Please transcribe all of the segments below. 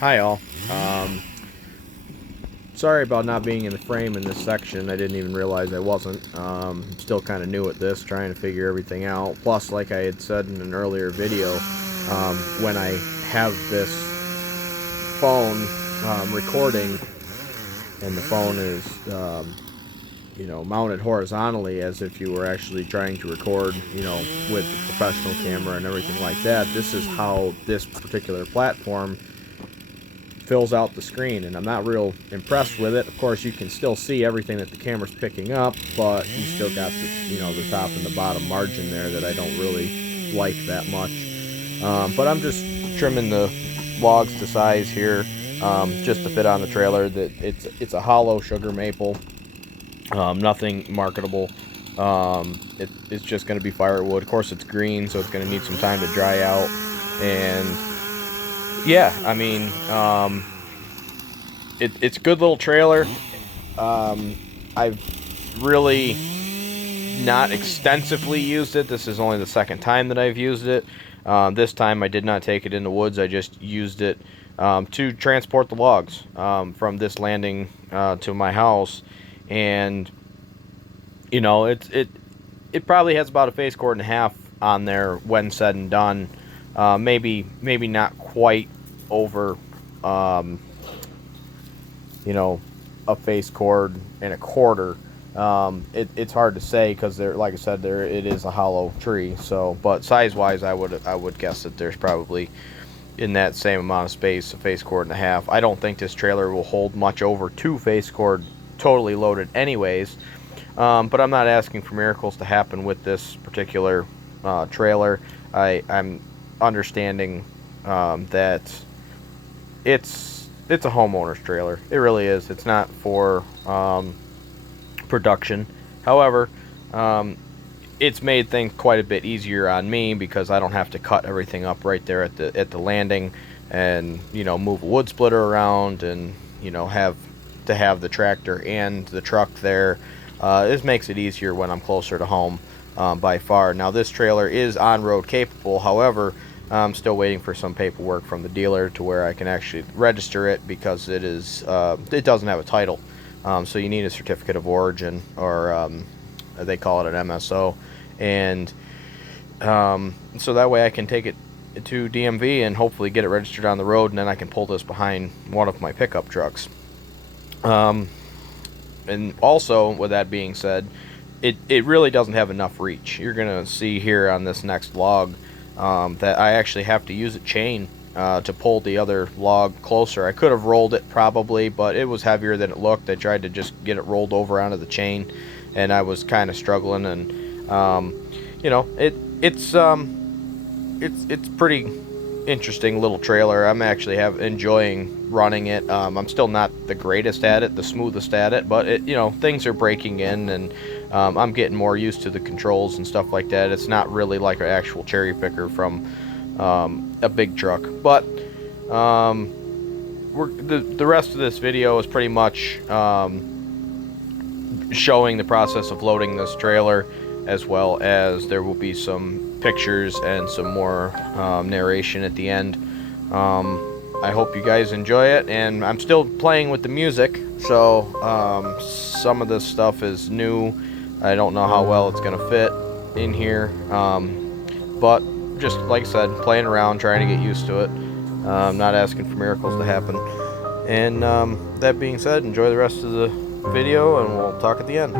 Hi all. Sorry about not being in the frame in this section. I didn't even realize I wasn't. Still kind of new at this, trying to figure everything out. Plus, like I had said in an earlier video, when I have this phone recording and the phone is mounted horizontally as if you were actually trying to record, with the professional camera and everything like that, this is how this particular platform fills out the screen, and I'm not real impressed with it. Of course, you can still see everything that the camera's picking up, but you still got the top and the bottom margin there that I don't really like that much. But I'm just trimming the logs to size here, just to fit on the trailer. That it's a hollow sugar maple, nothing marketable. It's just going to be firewood. Of course, it's green, so it's going to need some time to dry out. And yeah, I mean, it's a good little trailer. I've really not extensively used it. This is only the second time that I've used it. This time I did not take it in the woods. I just used it to transport the logs from this landing to my house. And it probably has about a face cord and a half on there when said and done. Maybe not quite over a face cord and a quarter. It's hard to say because there, like I said, it is a hollow tree. So, but size wise, I would guess that there's probably in that same amount of space a face cord and a half. I don't think this trailer will hold much over 2 face cord totally loaded anyways. But I'm not asking for miracles to happen with this particular trailer. I'm understanding that it's a homeowner's trailer. It really is. It's not for production. However, it's made things quite a bit easier on me because I don't have to cut everything up right there at the landing and move a wood splitter around and have to have the tractor and the truck there. This makes it easier when I'm closer to home by far. Now this trailer is on-road capable. However, I'm still waiting for some paperwork from the dealer to where I can actually register it because it doesn't have a title. So you need a certificate of origin, or they call it an MSO, and so that way I can take it to DMV and hopefully get it registered on the road, and then I can pull this behind one of my pickup trucks. And also, with that being said, it really doesn't have enough reach. You're gonna see here on this next log that I actually have to use a chain to pull the other log closer. I could have rolled it probably, but it was heavier than it looked. I tried to just get it rolled over onto the chain, and I was kind of struggling. And it's pretty interesting little trailer. I'm actually enjoying running it. I'm still not the greatest at it, the smoothest at it, but things are breaking in, and I'm getting more used to the controls and stuff like that. It's not really like an actual cherry picker from a big truck, but the rest of this video is pretty much showing the process of loading this trailer, as well as there will be some pictures and some more narration at the end. I hope you guys enjoy it, and I'm still playing with the music, so some of this stuff is new. I don't know how well it's gonna fit in here, but just like I said, playing around, trying to get used to it. Not asking for miracles to happen. And that being said, enjoy the rest of the video, and we'll talk at the end.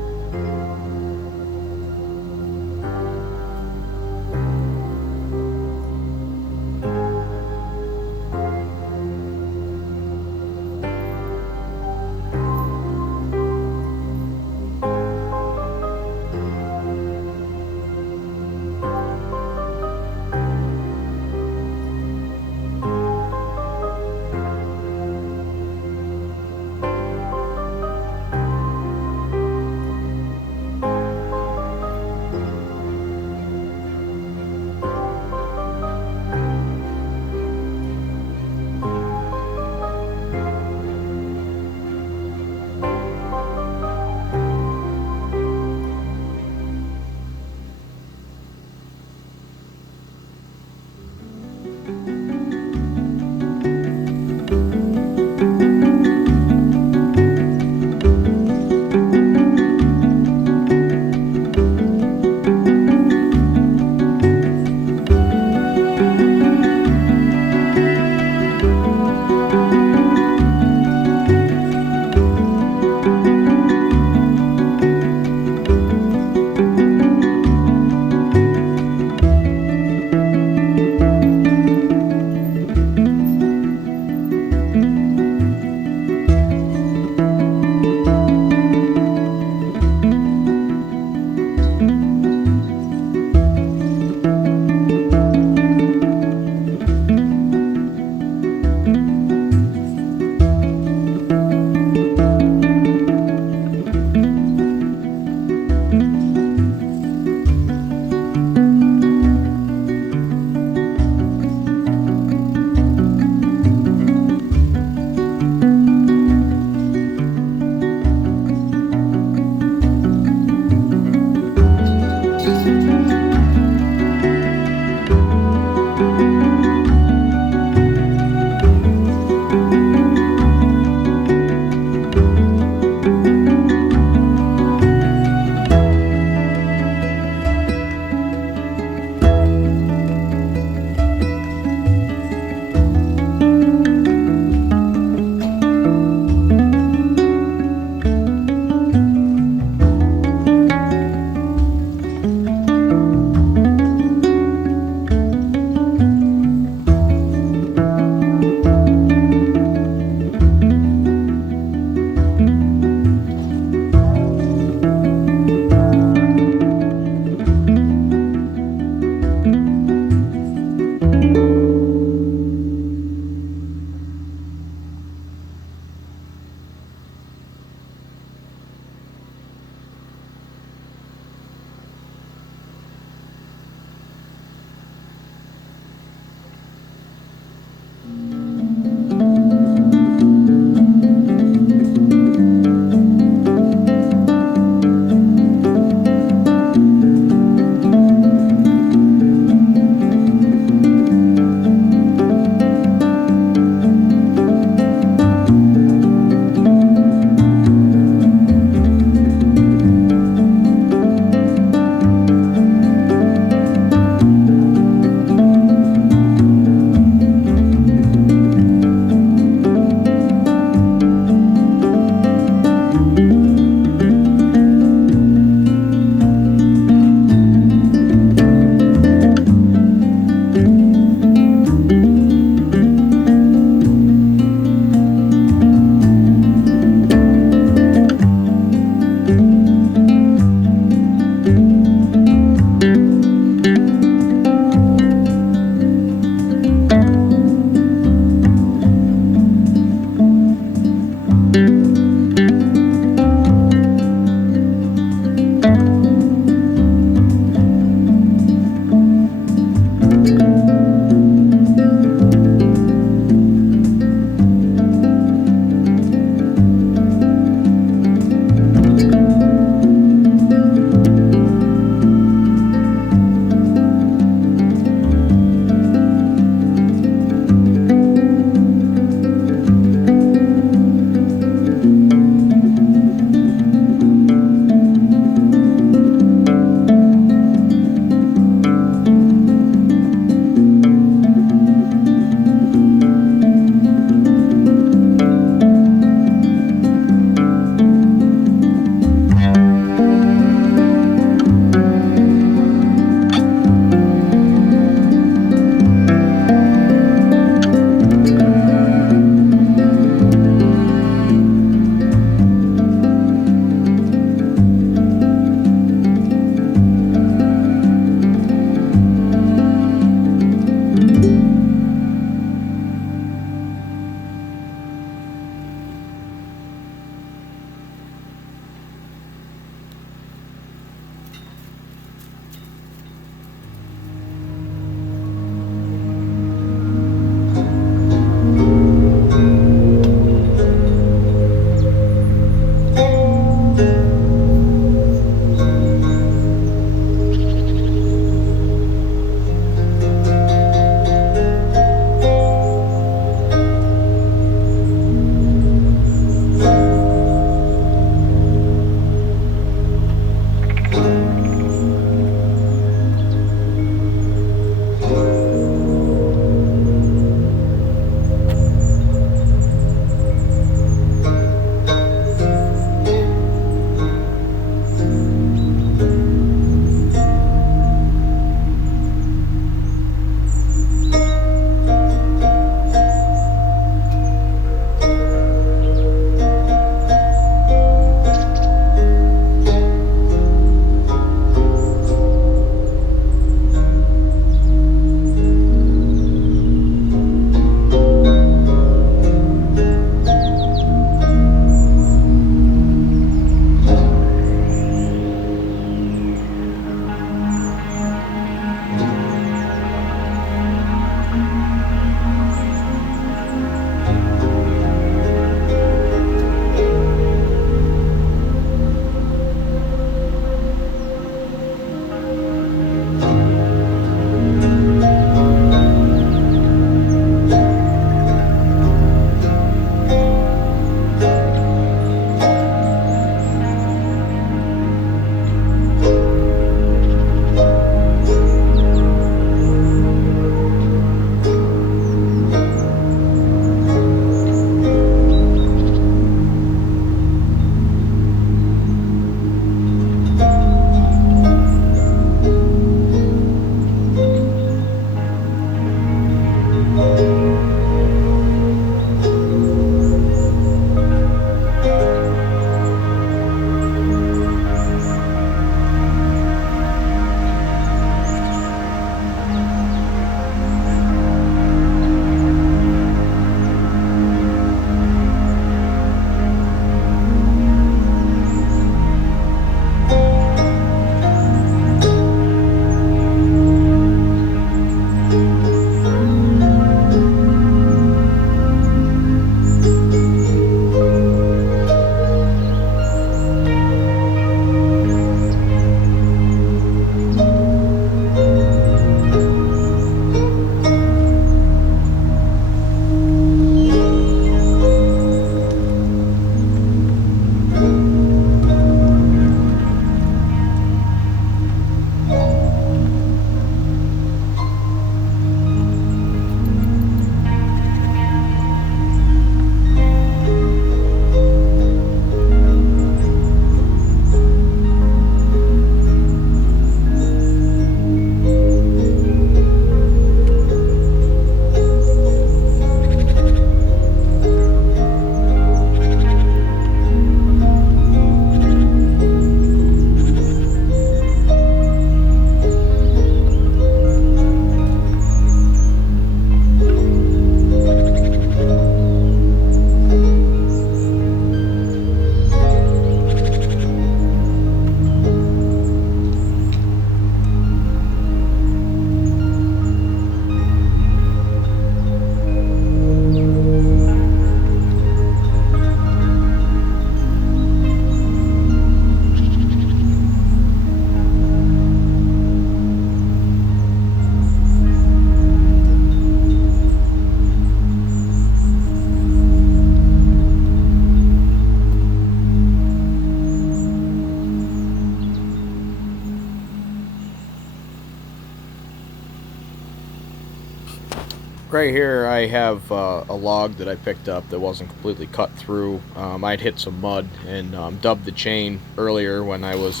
right here I have a log that I picked up that wasn't completely cut through. I'd hit some mud and dubbed the chain earlier when I was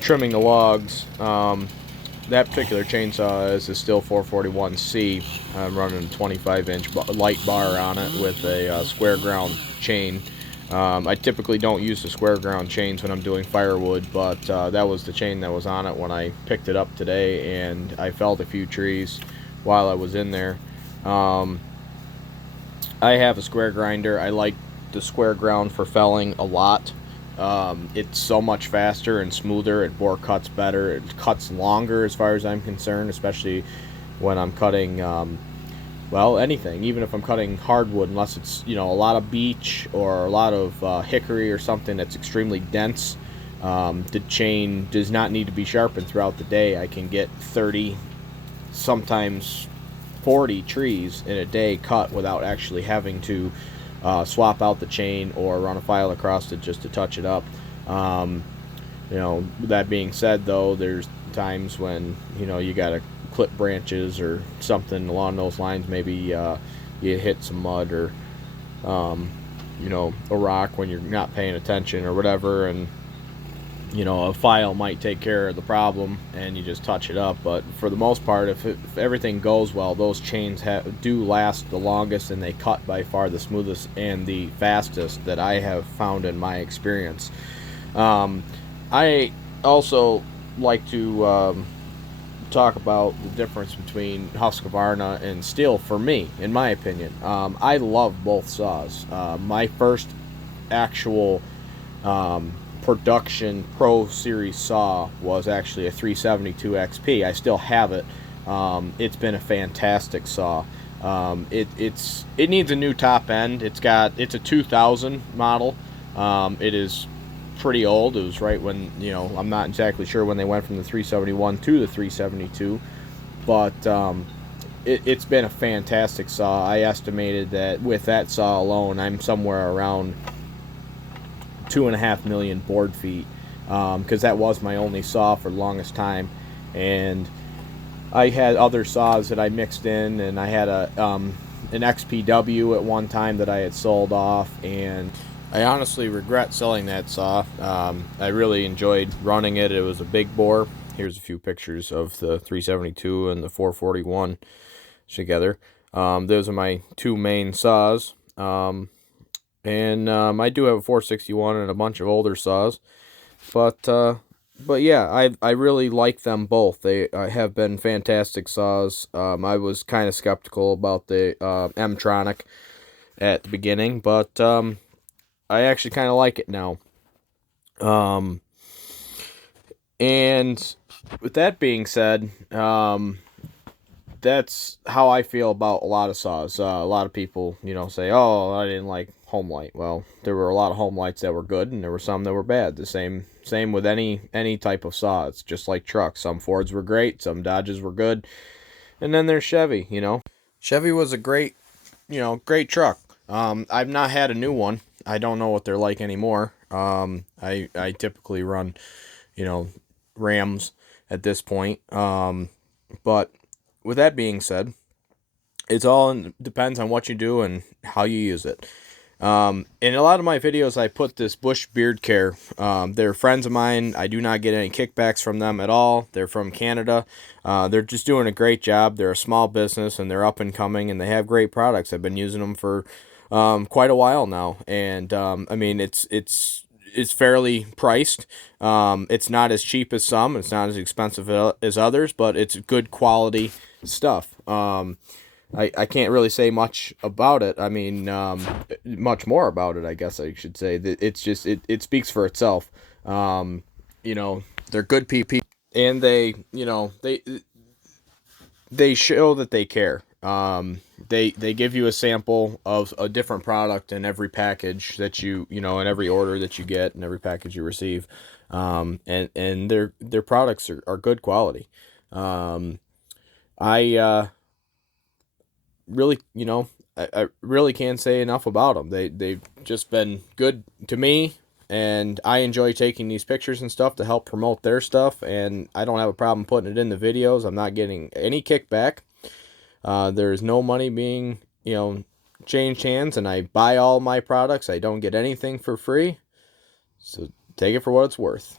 trimming the logs. That particular chainsaw is a Stihl 441C. I'm running a 25-inch light bar on it with a square ground chain. I typically don't use the square ground chains when I'm doing firewood, but that was the chain that was on it when I picked it up today, and I felled a few trees while I was in there. I have a square grinder. I like the square ground for felling a lot. It's so much faster and smoother. It bore cuts better. It cuts longer as far as I'm concerned, especially when I'm cutting, well, anything. Even if I'm cutting hardwood, unless it's, a lot of beech or a lot of hickory or something that's extremely dense. The chain does not need to be sharpened throughout the day. I can get 30, sometimes 40 trees in a day cut without actually having to swap out the chain or run a file across it just to touch it up. That being said, though, there's times when you gotta clip branches or something along those lines. Maybe you hit some mud or a rock when you're not paying attention or whatever, and a file might take care of the problem and you just touch it up. But for the most part, if everything goes well, those chains do last the longest, and they cut by far the smoothest and the fastest that I have found in my experience. I also like to talk about the difference between Husqvarna and Stihl for me, in my opinion. I love both saws. My first actual production Pro Series saw was actually a 372 XP. I still have it. It's been a fantastic saw. It needs a new top end. It's a 2000 model. It is pretty old. It was right when, I'm not exactly sure when they went from the 371 to the 372, but it's been a fantastic saw. I estimated that with that saw alone, I'm somewhere around 2.5 million board feet, because that was my only saw for the longest time. And I had other saws that I mixed in, and I had an XPW at one time that I had sold off, and I honestly regret selling that saw. I really enjoyed running it. It was a big bore. Here's a few pictures of the 372 and the 441 together. Those are my two main saws. And I do have a 461 and a bunch of older saws, but yeah, I really like them both. They have been fantastic saws. I was kind of skeptical about the M-Tronic at the beginning, but I actually kind of like it now. And with that being said, that's how I feel about a lot of saws. A lot of people, say, "Oh, I didn't like Homelight." Well, there were a lot of Homelights that were good, and there were some that were bad. The same with any type of saw. It's just like trucks. Some Fords were great, some Dodges were good, and then there's Chevy. Chevy was a great truck. I've not had a new one. I don't know what they're like anymore. I typically run, Rams at this point. But with that being said, it's all depends on what you do and how you use it. In a lot of my videos, I put this Bush Beard Care. They're friends of mine. I do not get any kickbacks from them at all. They're from Canada. They're just doing a great job. They're a small business, and they're up and coming, and they have great products. I've been using them for quite a while now, and I mean, it's fairly priced. It's not as cheap as some. It's not as expensive as others, but it's good quality stuff. I can't really say much about it. I mean, much more about it, I guess I should say. It's just, it speaks for itself. They're good people, and they show that they care. They give you a sample of a different product in every package that in every order that you get, and every package you receive. And their products are good quality. I really, I really can't say enough about them. They've just been good to me, and I enjoy taking these pictures and stuff to help promote their stuff, and I don't have a problem putting it in the videos. I'm not getting any kickback. There's no money being, changed hands, and I buy all my products. I don't get anything for free. So take it for what it's worth.